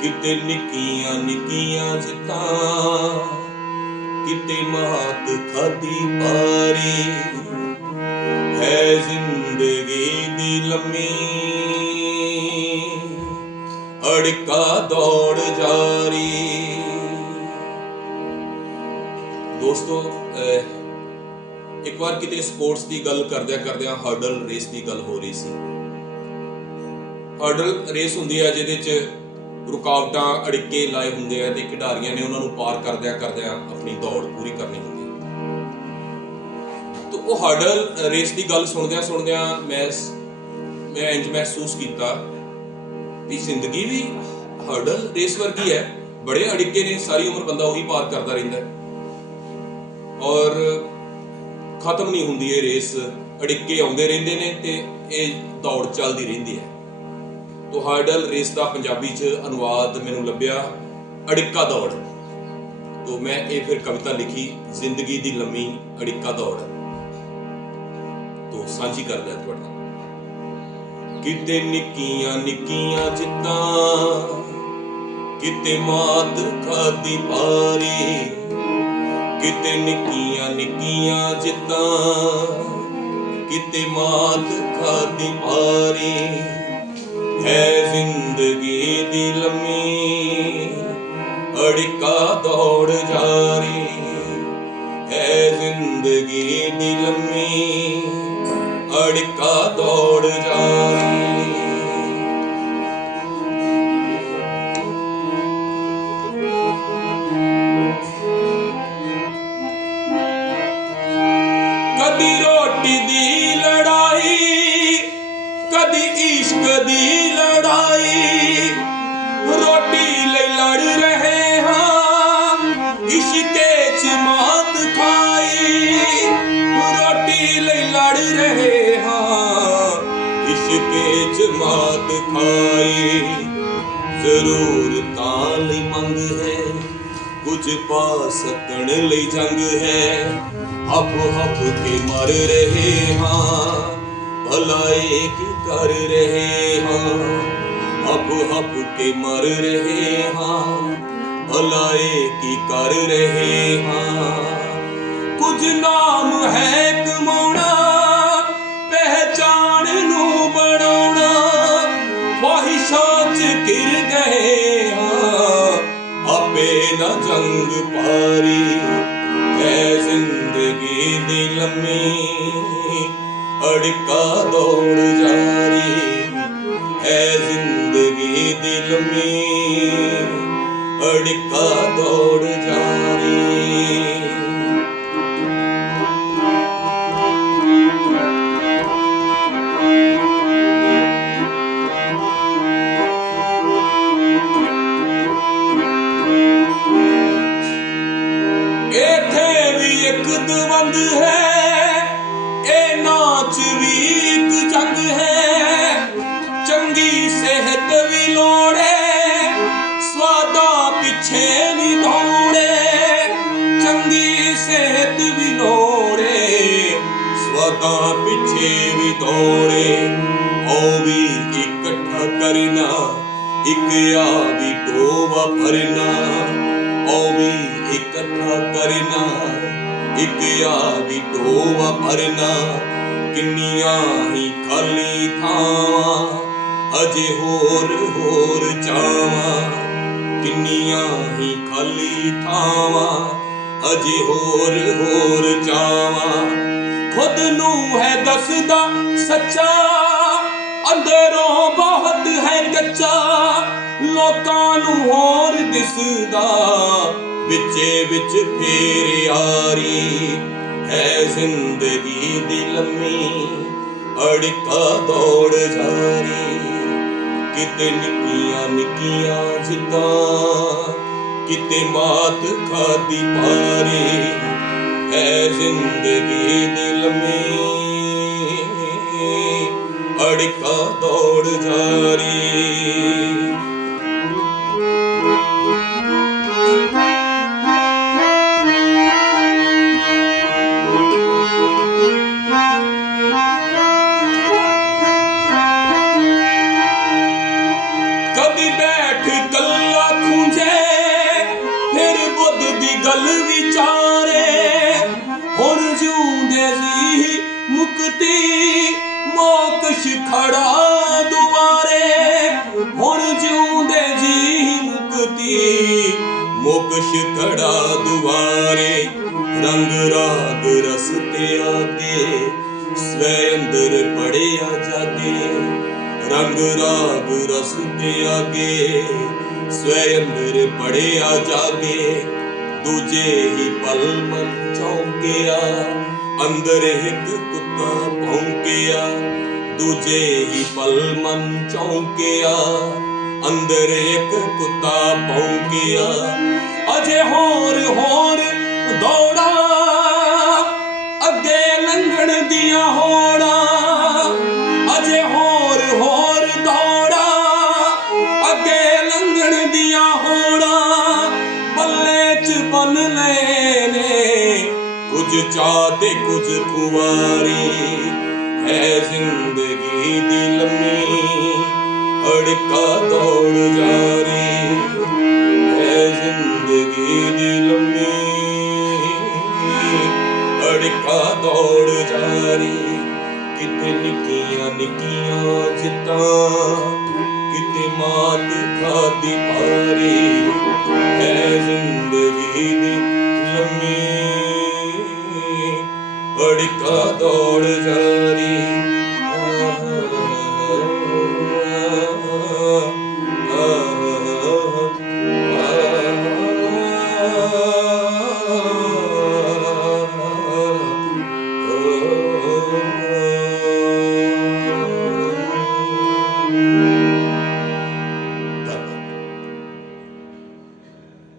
ਕਿਤੇ ਨਿੱਕੀਆਂ ਨਿੱਕੀਆਂ ਜਿੱਤਾਂ ਕਿਤੇ ਮਹਾਤ ਖਾਦੀ ਪਾਰੀ ਹੈ ਜ਼ਿੰਦਗੀ ਦੀ ਲੰਮੀ ਅੜਕਾ ਦੌੜ ਜਾਰੀ। ਦੋਸਤੋ ਇੱਕ ਵਾਰ ਕਿਤੇ ਸਪੋਰਟਸ ਦੀ ਗੱਲ ਕਰਦਿਆਂ ਕਰਦਿਆਂ ਹਰਡਲ ਰੇਸ ਦੀ ਗੱਲ ਹੋ ਰਹੀ ਸੀ। ਹਰਡਲ ਰੇਸ ਹੁੰਦੀ ਹੈ ਜਿਹਦੇ 'ਚ ਰੁਕਾਵਟਾਂ ਅੜਿੱਕੇ ਲਾਏ ਹੁੰਦੇ ਆ ਤੇ ਖਿਡਾਰੀਆਂ ਨੇ ਉਹਨਾਂ ਨੂੰ ਪਾਰ ਕਰਦਿਆਂ ਕਰਦਿਆਂ ਆਪਣੀ ਦੌੜ ਪੂਰੀ ਕਰਨੀ ਹੁੰਦੀ ਹੈ ਤਾਂ ਉਹ ਹਰਡਲ ਰੇਸ ਦੀ ਗੱਲ ਸੁਣਦਿਆਂ ਸੁਣਦਿਆਂ ਮੈਂ ਮੈਂ ਇੰਜ ਮਹਿਸੂਸ ਕੀਤਾ ਵੀ ਜ਼ਿੰਦਗੀ ਵੀ ਹਰਡਲ ਰੇਸ ਵਰਗੀ ਹੈ। ਬੜੇ ਅੜਿੱਕੇ ਨੇ, ਸਾਰੀ ਉਮਰ ਬੰਦਾ ਉਹੀ ਪਾਰ ਕਰਦਾ ਰਹਿੰਦਾ ਹੈ। ਔਰ ਖਤਮ ਨਹੀਂ ਹੁੰਦੀ ਇਹ ਰੇਸ। ਅੜਿੱਕੇ ਆਉਂਦੇ ਰਹਿੰਦੇ ਨੇ ਤੇ ਇਹ ਦੌੜ ਚੱਲਦੀ ਰਹਿੰਦੀ ਹੈ। ਤੋ ਹਰਡਲ ਰੇਸ ਦਾ ਪੰਜਾਬੀ ਚ ਅਨੁਵਾਦ ਮੈਨੂੰ ਲੱਭਿਆ, ਅੜਿੱਕਾ ਦੌੜ। ਤੋ ਮੈਂ ਇਹ ਫਿਰ ਕਵਿਤਾ ਲਿਖੀ, ਜ਼ਿੰਦਗੀ ਦੀ ਲੰਮੀ ਅੜਿੱਕਾ ਦੌੜ। ਤੋ ਸਾਂਝੀ ਕਰਦਾ ਤੁਹਾਡੇ। ਨਾਲ ਕਿਤੇ ਨਿੱਕੀਆਂ ਨਿੱਕੀਆਂ ਜਿੱਤਾਂ ਕਿਤੇ ਮਾਤ ਖਾਦੀ ਪਾਰੀ ਕਿਤੇ ਨਿੱਕੀਆਂ ਨਿੱਕੀਆਂ ਜਿੱਤਾਂ ਕਿਤੇ ਮਾਤ ਖਾਦੀ ਪਾਰੀ ਹੈ ਜ਼ਿੰਦਗੀ ਦੀ ਲੰਮੀ, ਅੜਿਕਾ ਦੌੜ ਜਾਰੀ। ਹੈ ਜ਼ਿੰਦਗੀ ਦੀ ਲੰਮੀ, ਅੜਿਕਾ ਦੌੜ ਜ਼ਰੂਰਤਾਂ ਲਈ ਮੰਗ ਹੈ ਕੁਝ ਪਾ ਸਕਣ ਲਈ ਜੰਗ ਹੈ ਹੱਫ ਹੱਫ ਕੇ ਮਰ ਰਹੇ ਹਾਂ ਭਲਾਏ ਕੀ ਕਰ ਰਹੇ ਹਾਂ ਹੱਫ ਹੱਫ ਕੇ ਮਰ ਰਹੇ ਹਾਂ ਭਲਾਏ ਕੀ ਕਰ ਰਹੇ ਹਾਂ ਕੁਝ ਨਾਮ ਹੈ ਕਮਾਉਣਾ ਖਵਾਹਿਸ਼ਾਂ ਚ ਗਿਰ ਗਏ ਹਾਂ। ਆਪੇ ਨਾ ਜੰਗ ਪਾਰੀ ਹੈ ਜ਼ਿੰਦਗੀ ਦੀ ਲੰਮੀ ਸਵਾਦਾਂ ਪਿੱਛੇ ਵੀ ਦੌੜੇ ਉਹ ਵੀ ਇਕੱਠਾ ਕਰਨਾ ਇੱਕ ਆ ਵੀ ਟੋਵਾ ਭਰਨਾ ਉਹ ਵੀ ਇਕੱਠਾ ਕਰਨਾ ਇੱਕ ਆ ਵੀ ਟੋਵਾ ਭਰਨਾ ਕਿੰਨੀਆਂ ਹੀ ਖਾਲੀ ਥਾਵਾਂ, ਅਜੇ ਹੋਰ ਹੋਰ ਚਾਵਾਂ, ਕਿੰਨੀਆਂ ਹੀ ਖਾਲੀ ਥਾਵਾਂ, ਅਜੇ ਹੋਰ ਹੋਰ ਚਾਵਾਂ ਖੁਦ ਨੂੰ ਹੈ ਦੱਸਦਾ ਸੱਚਾ। ਅੰਦਰੋਂ ਬਹੁਤ ਹੈ ਕੱਚਾ। ਲੋਕਾਂ ਨੂੰ ਹੋਰ ਦਿਸਦਾ। ਵਿੱਚੇ ਵਿੱਚ ਫੇਰ ਯਾਰੀ ਹੈ ਜ਼ਿੰਦਗੀ ਦੀ ਲੰਮੀ। ਅੜਕਾ ਦੌੜ ਜਾਰੀ। ਕਿਤੇ ਨਿੱਕੀਆਂ ਨਿੱਕੀਆਂ ਜਿੱਦਾਂ ਕਿਤੇ ਮਾਤ ਖਾਦੀ ਪਾਰੇ ਹੈ ਜ਼ਿੰਦਗੀ ਦੀ ਲੰਮੀ ਅੜਕਾ ਦੌੜ ਜਾਰੀ। ਜਿਉਂਦੇ ਜੀ ਮੁਕਤੀ ਮੋਕਸ਼ ਖੜਾ ਦੁਆਰੇ, ਰੰਗ ਰਾਗ ਰਸ ਤੇ ਆਗੇ ਸਵੈ ਅੰਦਰ ਪੜਿਆ ਜਾਗੇ, ਰੰਗ ਰਾਗ ਰਸ ਤੇ ਆਗੇ ਸਵੈ ਅੰਦਰ ਪੜਿਆ ਜਾਗੇ। ਦੂਜੇ ਹੀ ਪਲ ਮਨ ਚੌਂਕਿਆ, ਅੰਦਰ ਇੱਕ ਕੁੱਤਾ ਭੌਂਕਿਆ ਦੂਜੇ ਹੀ ਪਲ ਮਨ ਚੌਂਕਿਆ, ਅੰਦਰ ਇੱਕ ਕੁੱਤਾ ਭੌਂਕਿਆ। ਅਜੇ ਹੋਰ ਹੋਰ ਦੌੜਾ, ਅੱਗੇ ਲੰਘਣ ਦੀਆਂ ਹੋੜਾਂ। ਅਜੇ ਹੋਰ ਹੋਰ ਦੌੜਾ, ਅੱਗੇ ਲੰਘਣ ਦੀਆਂ ਹੋੜਾਂ। ਪੱਲੇ ਚ ਬੰਨ ਲਏ ਨੇ ਕੁਝ ਚਾਹ ਤੇ ਕੁਝ ਖੁਵਾਰੀ। ਹੈ ਜ਼ਿੰਦਗੀ ਦੀ ਲੰਮੀ, ਅੜਕਾ ਦੌੜ ਜਾਰੀ। ਹੈ ਜ਼ਿੰਦਗੀ ਦੀ ਲੰਮੀ, ਅੜਕਾ ਦੌੜ ਜਾਰੀ। ਕਿਤੇ ਨਿੱਕੀਆਂ ਨਿੱਕੀਆਂ ਜਿੱਤਾਂ, ਕਿਤੇ ਮਾਤ ਖਾਦੀ ਭਾਰੀ। ਹੈ ਜ਼ਿੰਦਗੀ ਦੀ ਲੰਮੀ, ਅੜਕਾ ਦੌੜ ਜਾਰੀ।